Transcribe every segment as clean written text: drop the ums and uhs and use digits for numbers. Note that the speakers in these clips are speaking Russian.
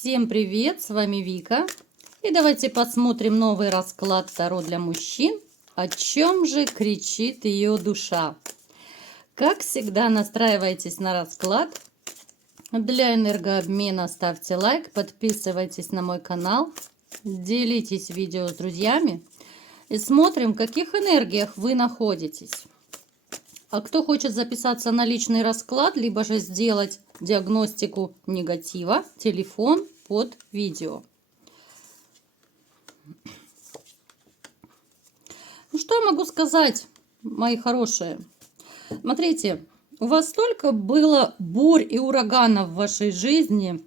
Всем привет, с вами Вика. И давайте посмотрим новый расклад Таро для мужчин. О чем же кричит ее душа? Как всегда, настраивайтесь на расклад. Для энергообмена ставьте лайк, подписывайтесь на мой канал, делитесь видео с друзьями и смотрим, в каких энергиях вы находитесь. А кто хочет записаться на личный расклад, либо же сделать диагностику негатива, телефон под видео. Ну, что я могу сказать, мои хорошие? Смотрите, у вас столько было бурь и ураганов в вашей жизни,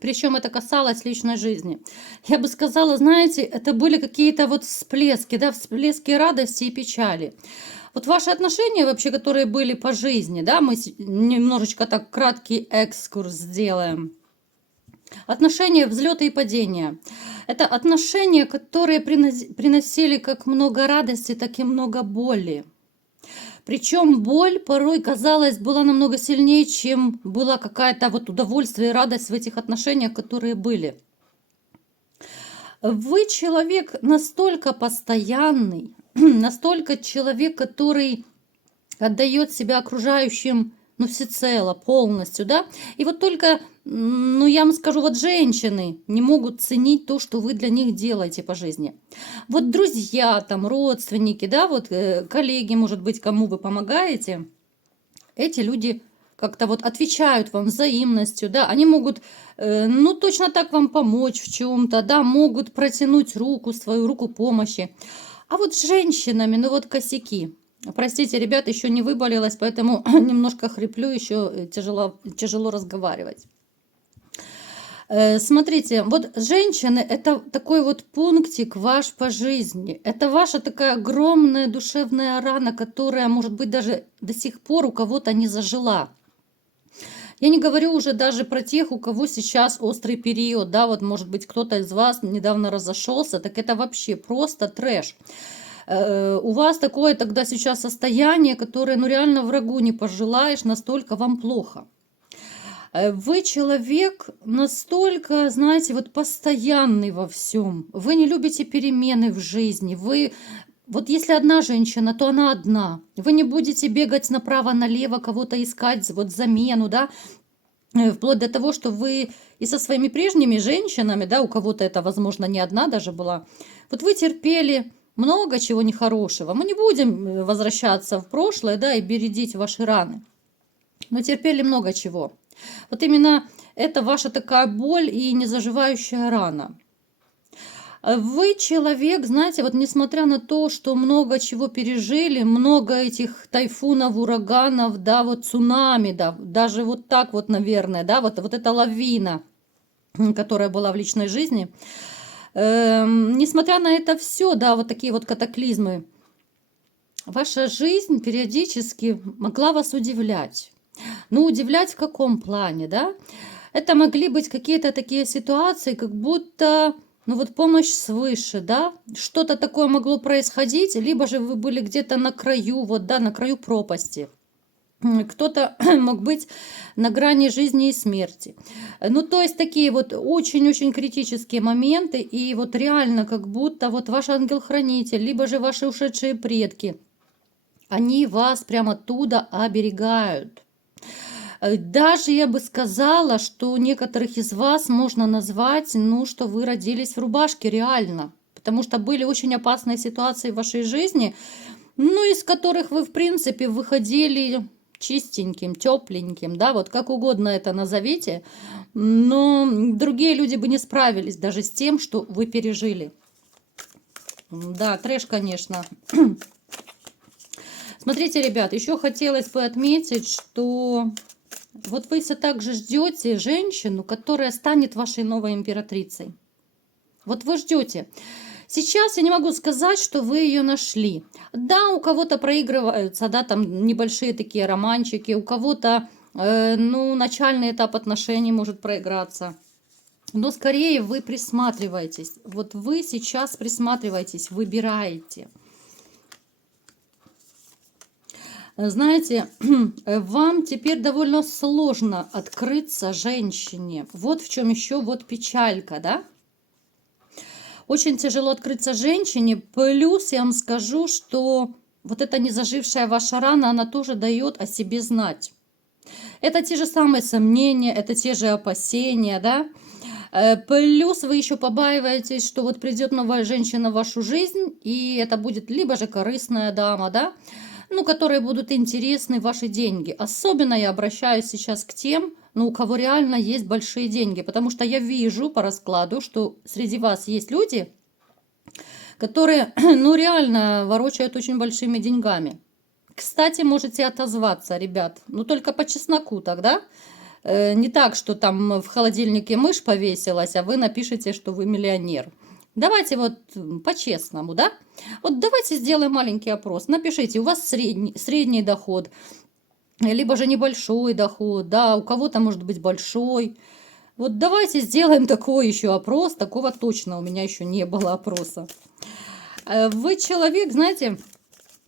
причем это касалось личной жизни. Я бы сказала, знаете, это были какие-то вот всплески, да, всплески радости и печали. Вот ваши отношения вообще, которые были по жизни, да, мы немножечко так краткий экскурс сделаем. Отношения взлета и падения. Это отношения, которые приносили как много радости, так и много боли. Причем боль порой, казалось, была намного сильнее, чем была какая-то вот удовольствие и радость в этих отношениях, которые были. Вы человек настолько постоянный, настолько человек, который отдает себя окружающим, ну, всецело, полностью, да. И вот только, ну, я вам скажу, вот женщины не могут ценить то, что вы для них делаете по жизни. Вот друзья, там, родственники, да, вот коллеги, может быть, кому вы помогаете, эти люди как-то вот отвечают вам взаимностью, да, они могут, ну, точно так вам помочь в чем-то, да, могут протянуть руку, свою руку помощи. А вот с женщинами, ну, вот косяки. Простите, ребят, еще не выболелась, поэтому немножко хриплю, еще тяжело разговаривать. Смотрите, вот женщины – это такой вот пунктик ваш по жизни. Это ваша такая огромная душевная рана, которая, может быть, даже до сих пор у кого-то не зажила. Я не говорю уже даже про тех, у кого сейчас острый период, да, вот, может быть, кто-то из вас недавно разошелся, так это вообще просто трэш. У вас такое тогда сейчас состояние, которое, ну, реально врагу не пожелаешь, настолько вам плохо. Вы человек настолько, знаете, вот постоянный во всем. Вы не любите перемены в жизни. Вы, вот если одна женщина, то она одна. Вы не будете бегать направо-налево, кого-то искать, вот замену, да, вплоть до того, что вы и со своими прежними женщинами, да, у кого-то это, возможно, не одна даже была, вот вы терпели много чего нехорошего. Мы не будем возвращаться в прошлое, да, и бередить ваши раны. Но терпели много чего. Вот именно это ваша такая боль и незаживающая рана. Вы человек, знаете, вот несмотря на то, что много чего пережили, много этих тайфунов, ураганов, да, вот цунами, да, даже вот так вот, наверное, да, вот эта лавина, которая была в личной жизни, несмотря на это все, да, вот такие вот катаклизмы, ваша жизнь периодически могла вас удивлять. Ну, удивлять в каком плане, да? Это могли быть какие-то такие ситуации, как будто, ну, вот помощь свыше, да? Что-то такое могло происходить, либо же вы были где-то на краю, вот, да, на краю пропасти. Кто-то мог быть на грани жизни и смерти. Ну, то есть такие вот очень-очень критические моменты, и вот реально как будто вот ваш ангел-хранитель, либо же ваши ушедшие предки, они вас прямо оттуда оберегают. Даже я бы сказала, что некоторых из вас можно назвать, ну, что вы родились в рубашке, реально. Потому что были очень опасные ситуации в вашей жизни, ну, из которых вы, в принципе, выходили чистеньким, тепленьким, да, вот как угодно это назовите, но другие люди бы не справились даже с тем, что вы пережили. Да, трэш, конечно. Смотрите, ребят, еще хотелось бы отметить, что вот вы все так же ждете женщину, которая станет вашей новой императрицей. Вот вы ждете. Сейчас я не могу сказать, что вы ее нашли. Да, у кого-то проигрываются, да, там небольшие такие романчики, у кого-то, ну, начальный этап отношений может проиграться. Но скорее вы присматриваетесь. Вот вы сейчас присматриваетесь, выбираете. Знаете, вам теперь довольно сложно открыться женщине. Вот в чем еще вот печалька, да? Очень тяжело открыться женщине. Плюс я вам скажу, что вот эта незажившая ваша рана, она тоже дает о себе знать. Это те же самые сомнения, это те же опасения, да? Плюс вы еще побаиваетесь, что вот придет новая женщина в вашу жизнь, и это будет либо же корыстная дама, да, ну, которые будут интересны ваши деньги. Особенно я обращаюсь сейчас к тем, ну, у кого реально есть большие деньги, потому что я вижу по раскладу, что среди вас есть люди, которые, ну, реально ворочают очень большими деньгами. Кстати, можете отозваться, ребят, но только по чесноку тогда. Не так, что там в холодильнике мышь повесилась, а вы напишите, что вы миллионер. Давайте вот по-честному, да? Вот давайте сделаем маленький опрос. Напишите, у вас средний доход, либо же небольшой доход, да, у кого-то может быть большой. Вот давайте сделаем такой еще опрос, такого точно у меня еще не было опроса. Вы человек, знаете,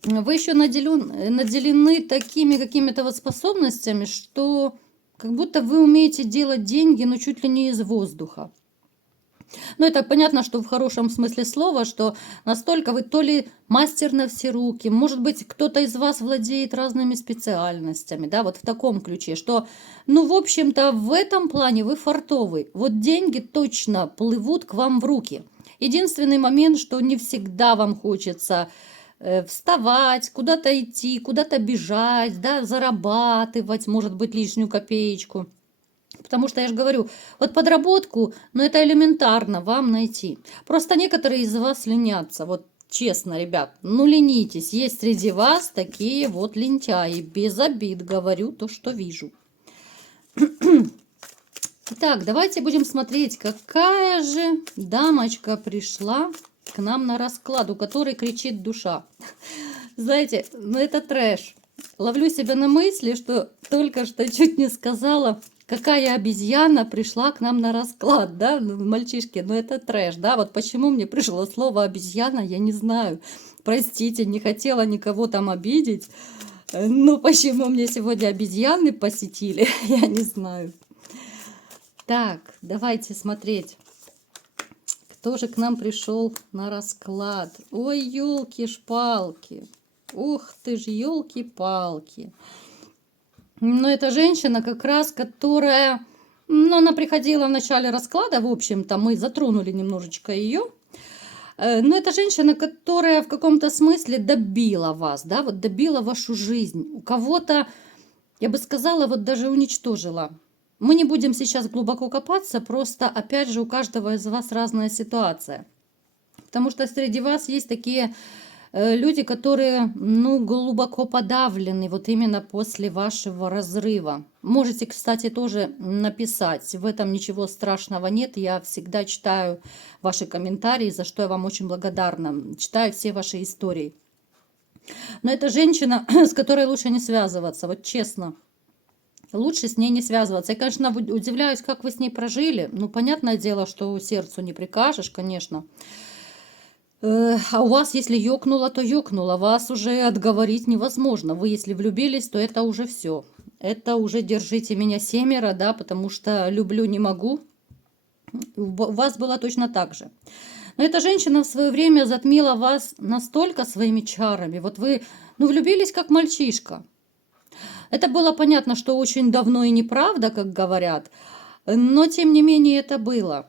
вы еще наделены такими какими-то вот способностями, что как будто вы умеете делать деньги, но чуть ли не из воздуха. Ну, это понятно, что в хорошем смысле слова, что настолько вы то ли мастер на все руки, может быть, кто-то из вас владеет разными специальностями, да, вот в таком ключе, что, ну, в общем-то, в этом плане вы фартовый. Вот деньги точно плывут к вам в руки. Единственный момент, что не всегда вам хочется вставать, куда-то идти, куда-то бежать, да, зарабатывать, может быть, лишнюю копеечку. Потому что я же говорю, вот подработку, ну это элементарно вам найти. Просто некоторые из вас ленятся. Вот честно, ребят, ну ленитесь. Есть среди вас такие вот лентяи. Без обид говорю то, что вижу. Итак, давайте будем смотреть, какая же дамочка пришла к нам на расклад, у которой кричит душа. Знаете, ну это трэш. Ловлю себя на мысли, что только что чуть не сказала, какая обезьяна пришла к нам на расклад, да, мальчишки, ну это трэш, да, вот почему мне пришло слово обезьяна, я не знаю. Простите, не хотела никого там обидеть, но почему мне сегодня обезьяны посетили, я не знаю. Так, давайте смотреть, кто же к нам пришел на расклад. Ой, елки-шпалки. Ух ты ж, елки-палки. Но это женщина как раз, которая, ну, она приходила в начале расклада, в общем-то, мы затронули немножечко ее. Но это женщина, которая в каком-то смысле добила вас, да, вот добила вашу жизнь. У кого-то, я бы сказала, вот даже уничтожила. Мы не будем сейчас глубоко копаться, просто, опять же, у каждого из вас разная ситуация. Потому что среди вас есть такие люди, которые, ну, глубоко подавлены вот именно после вашего разрыва. Можете, кстати, тоже написать. В этом ничего страшного нет. Я всегда читаю ваши комментарии, за что я вам очень благодарна. Читаю все ваши истории. Но это женщина, с которой лучше не связываться, вот честно. Лучше с ней не связываться. Я, конечно, удивляюсь, как вы с ней прожили. Ну, понятное дело, что сердцу не прикажешь, конечно. А у вас, если ёкнуло, то ёкнуло. Вас уже отговорить невозможно. Вы, если влюбились, то это уже все. Это уже держите меня семеро, да, потому что люблю не могу. У вас было точно так же. Но эта женщина в свое время затмила вас настолько своими чарами. Вот вы, ну, влюбились как мальчишка. Это было понятно, что очень давно и неправда, как говорят, но тем не менее это было.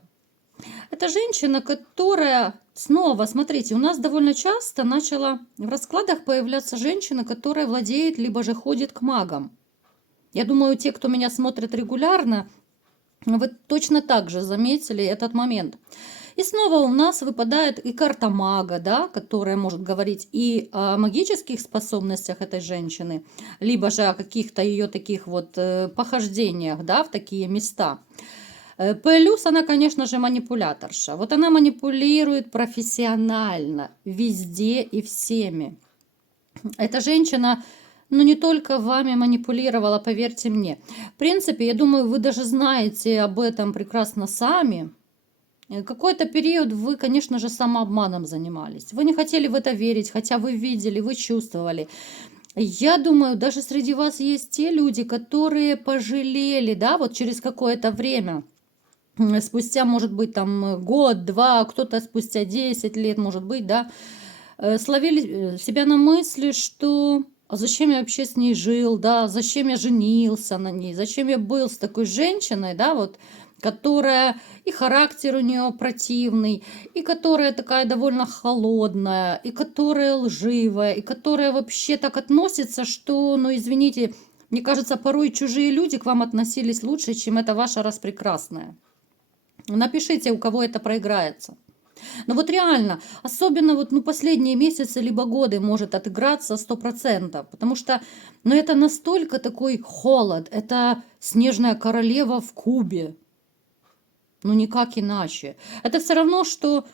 Это женщина, которая, снова, смотрите, у нас довольно часто начала в раскладах появляться женщина, которая владеет, либо же ходит к магам. Я думаю, те, кто меня смотрит регулярно, вы точно так же заметили этот момент. И снова у нас выпадает и карта мага, да, которая может говорить и о магических способностях этой женщины, либо же о каких-то ее таких вот похождениях, да, в такие места. Плюс она, конечно же, манипуляторша. Вот она манипулирует профессионально, везде и всеми. Эта женщина, ну, не только вами манипулировала, поверьте мне. В принципе, я думаю, вы даже знаете об этом прекрасно сами. Какой-то период вы, конечно же, самообманом занимались. Вы не хотели в это верить, хотя вы видели, вы чувствовали. Я думаю, даже среди вас есть те люди, которые пожалели, да, вот через какое-то время, спустя, может быть, там год, два, кто-то спустя 10 лет, может быть, да, словили себя на мысли, что а зачем я вообще с ней жил, да, зачем я женился на ней, зачем я был с такой женщиной, да, вот, которая и характер у нее противный, и которая такая довольно холодная, и которая лживая, и которая вообще так относится, что, ну, извините, мне кажется, порой чужие люди к вам относились лучше, чем эта ваша распрекрасная. Напишите, у кого это проиграется. Но вот реально, особенно вот, ну, последние месяцы либо годы может отыграться 100%, потому что, ну, это настолько такой холод, это снежная королева в кубе, ну, никак иначе. Это все равно, что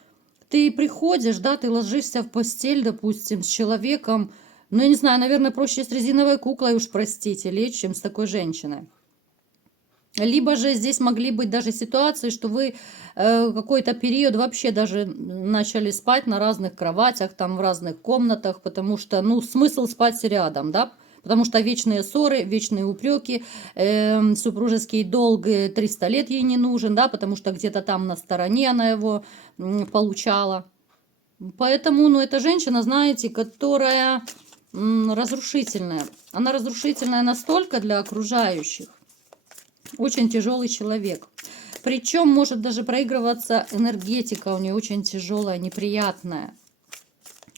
ты приходишь, да, ты ложишься в постель, допустим, с человеком, ну, я не знаю, наверное, проще с резиновой куклой, уж простите, лечь, чем с такой женщиной. Либо же здесь могли быть даже ситуации, что вы какой-то период вообще даже начали спать на разных кроватях, там в разных комнатах, потому что, ну, смысл спать рядом, да? Потому что вечные ссоры, вечные упреки, супружеский долг 300 лет ей не нужен, да, потому что где-то там на стороне она его получала. Поэтому, ну, эта женщина, знаете, которая разрушительная. Она разрушительная настолько для окружающих. Очень тяжелый человек. Причем может даже проигрываться энергетика у нее очень тяжелая, неприятная.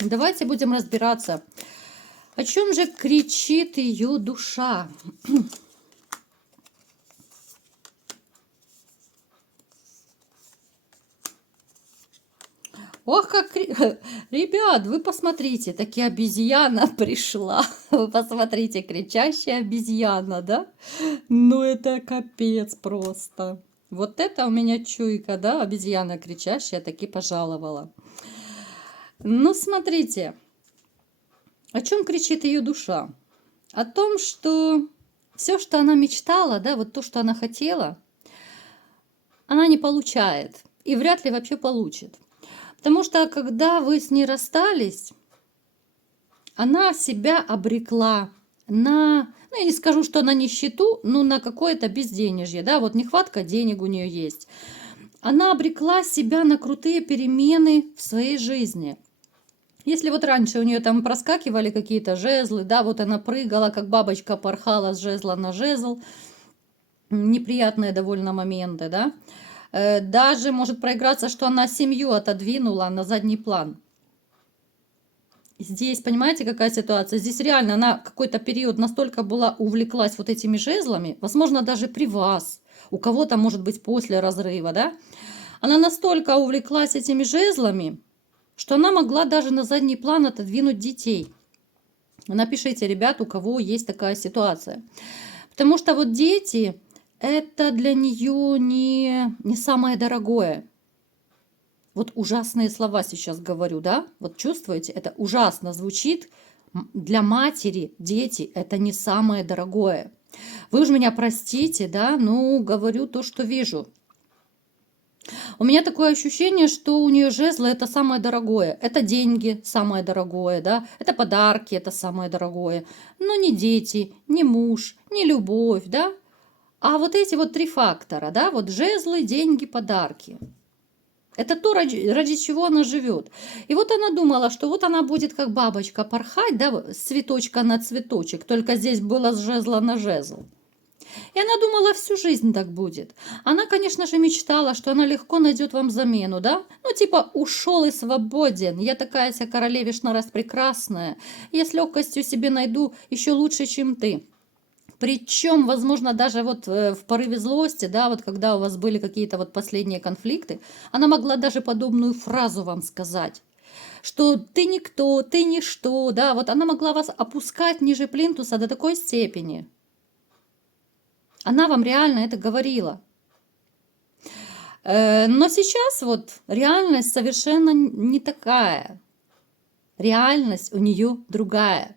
Давайте будем разбираться, о чем же кричит ее душа. Ох, как... Ребят, вы посмотрите, таки обезьяна пришла. Вы посмотрите, кричащая обезьяна, да? Ну, это капец просто. Вот это у меня чуйка, да? Обезьяна кричащая таки пожаловала. Ну, смотрите, о чем кричит ее душа? О том, что все, что она мечтала, да, вот то, что она хотела, она не получает. И вряд ли вообще получит. Потому что, когда вы с ней расстались, она себя обрекла на, ну, я не скажу, что на нищету, но на какое-то безденежье, да, вот нехватка денег у нее есть. Она обрекла себя на крутые перемены в своей жизни. Если вот раньше у нее там проскакивали какие-то жезлы, да, вот она прыгала, как бабочка порхала с жезла на жезл, неприятные довольно моменты, да. Даже может проиграться, что она семью отодвинула на задний план. Здесь, понимаете, какая ситуация? Здесь реально она какой-то период настолько была увлеклась вот этими жезлами, возможно, даже при вас, у кого-то, может быть, после разрыва, да? Она настолько увлеклась этими жезлами, что она могла даже на задний план отодвинуть детей. Напишите, ребят, у кого есть такая ситуация. Потому что вот дети, это для нее не самое дорогое. Вот ужасные слова сейчас говорю, да? Вот чувствуете, это ужасно звучит. Для матери дети это не самое дорогое. Вы уж меня простите, да? Ну, говорю то, что вижу. У меня такое ощущение, что у нее жезлы это самое дорогое. Это деньги самое дорогое, да? Это подарки это самое дорогое. Но не дети, не муж, не любовь, да? А вот эти вот три фактора, да? Вот жезлы, деньги, подарки. Это то, ради чего она живет. И вот она думала, что вот она будет как бабочка порхать, да, с цветочка на цветочек, только здесь было с жезла на жезл. И она думала, всю жизнь так будет. Она, конечно же, мечтала, что она легко найдет вам замену, да? Ну, типа, ушел и свободен. Я такая вся королевишна распрекрасная. Я с легкостью себе найду еще лучше, чем ты. Причем, возможно, даже вот в порыве злости, да, вот когда у вас были какие-то вот последние конфликты, она могла даже подобную фразу вам сказать, что ты никто, ты ничто, да, вот она могла вас опускать ниже плинтуса до такой степени. Она вам реально это говорила. Но сейчас вот реальность совершенно не такая. Реальность у нее другая.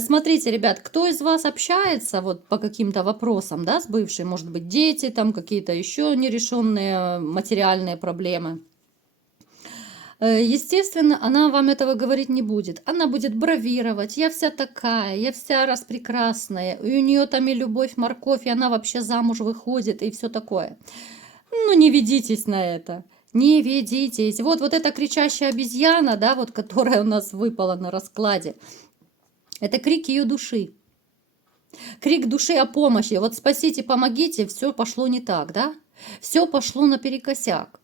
Смотрите, ребят, кто из вас общается вот по каким-то вопросам, да, с бывшей, может быть, дети, там какие-то еще нерешенные материальные проблемы. Естественно, она вам этого говорить не будет. Она будет бравировать. Я вся такая, я вся распрекрасная. И у нее там и любовь, морковь, и она вообще замуж выходит, и все такое. Ну, не ведитесь на это. Не ведитесь. Вот эта кричащая обезьяна, да, вот которая у нас выпала на раскладе, это крик ее души. Крик души о помощи. Вот спасите, помогите, все пошло не так, да? Все пошло наперекосяк.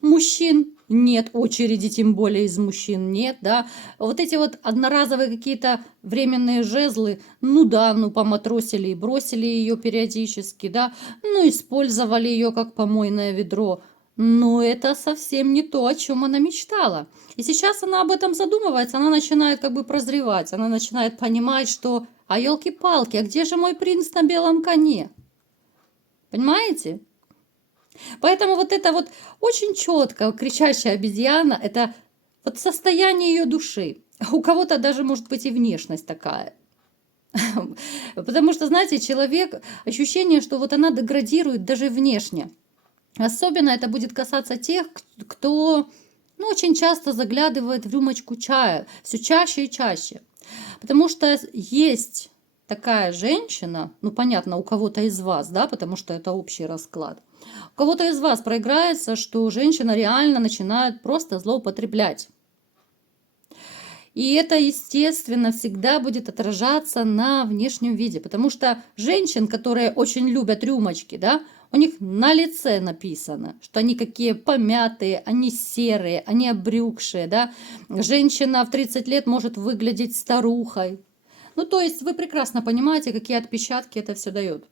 Мужчин нет, очереди тем более из мужчин нет, да. Вот эти вот одноразовые какие-то временные жезлы, ну да, ну поматросили и бросили ее периодически, да, ну использовали ее как помойное ведро. Но это совсем не то, о чем она мечтала. И сейчас она об этом задумывается, она начинает как бы прозревать, она начинает понимать, что, а елки-палки, а где же мой принц на белом коне? Понимаете? Поэтому вот это вот очень четко кричащая обезьяна, это вот состояние ее души. У кого-то даже может быть и внешность такая. Потому что, знаете, человек, ощущение, что вот она деградирует даже внешне. Особенно это будет касаться тех, кто ну, очень часто заглядывает в рюмочку чая, все чаще и чаще. Потому что есть такая женщина, ну понятно, у кого-то из вас, да, потому что это общий расклад. У кого-то из вас проиграется, что женщина реально начинает просто злоупотреблять. И это, естественно, всегда будет отражаться на внешнем виде, потому что женщин, которые очень любят рюмочки, да, у них на лице написано, что они какие помятые, они серые, они обрюкшие, да. Женщина в 30 лет может выглядеть старухой. Ну, то есть вы прекрасно понимаете, какие отпечатки это все дает.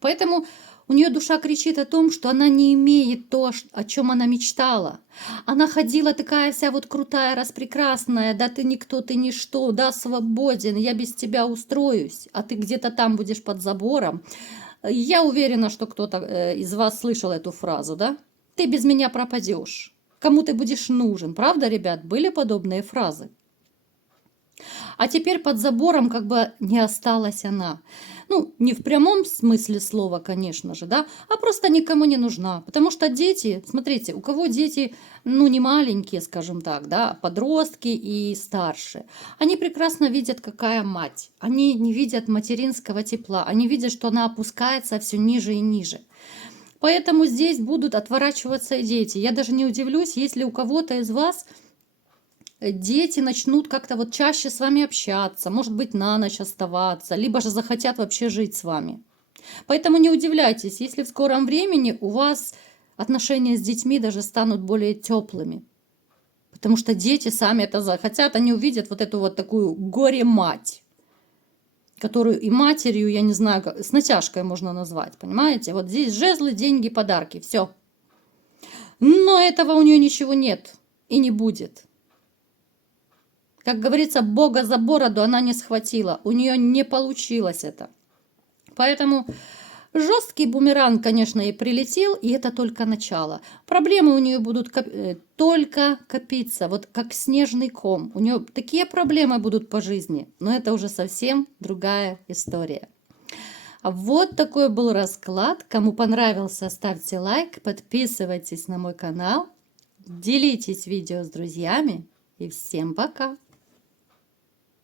Поэтому у нее душа кричит о том, что она не имеет то, о чем она мечтала. Она ходила такая вся вот крутая, распрекрасная, да ты никто, ты ничто, да свободен, я без тебя устроюсь, а ты где-то там будешь под забором. Я уверена, что кто-то из вас слышал эту фразу, да? Ты без меня пропадешь. Кому ты будешь нужен? Правда, ребят, были подобные фразы? А теперь под забором как бы не осталась она. Ну, не в прямом смысле слова, конечно же, да, а просто никому не нужна. Потому что дети, смотрите, у кого дети, ну, не маленькие, скажем так, да, подростки и старше, они прекрасно видят, какая мать. Они не видят материнского тепла, они видят, что она опускается все ниже и ниже. Поэтому здесь будут отворачиваться и дети. Я даже не удивлюсь, если у кого-то из вас дети начнут как-то вот чаще с вами общаться, может быть, на ночь оставаться, либо же захотят вообще жить с вами. Поэтому не удивляйтесь, если в скором времени у вас отношения с детьми даже станут более теплыми. Потому что дети сами это захотят, они увидят вот эту вот такую горе-мать, которую и матерью, я не знаю, с натяжкой можно назвать, понимаете? Вот здесь жезлы, деньги, подарки, все. Но этого у нее ничего нет и не будет. Как говорится, Бога за бороду она не схватила. У нее не получилось это. Поэтому жесткий бумеранг, конечно, и прилетел, и это только начало. Проблемы у нее будут только копиться, вот как снежный ком. У нее такие проблемы будут по жизни, но это уже совсем другая история. Вот такой был расклад. Кому понравился, ставьте лайк, подписывайтесь на мой канал, делитесь видео с друзьями и всем пока!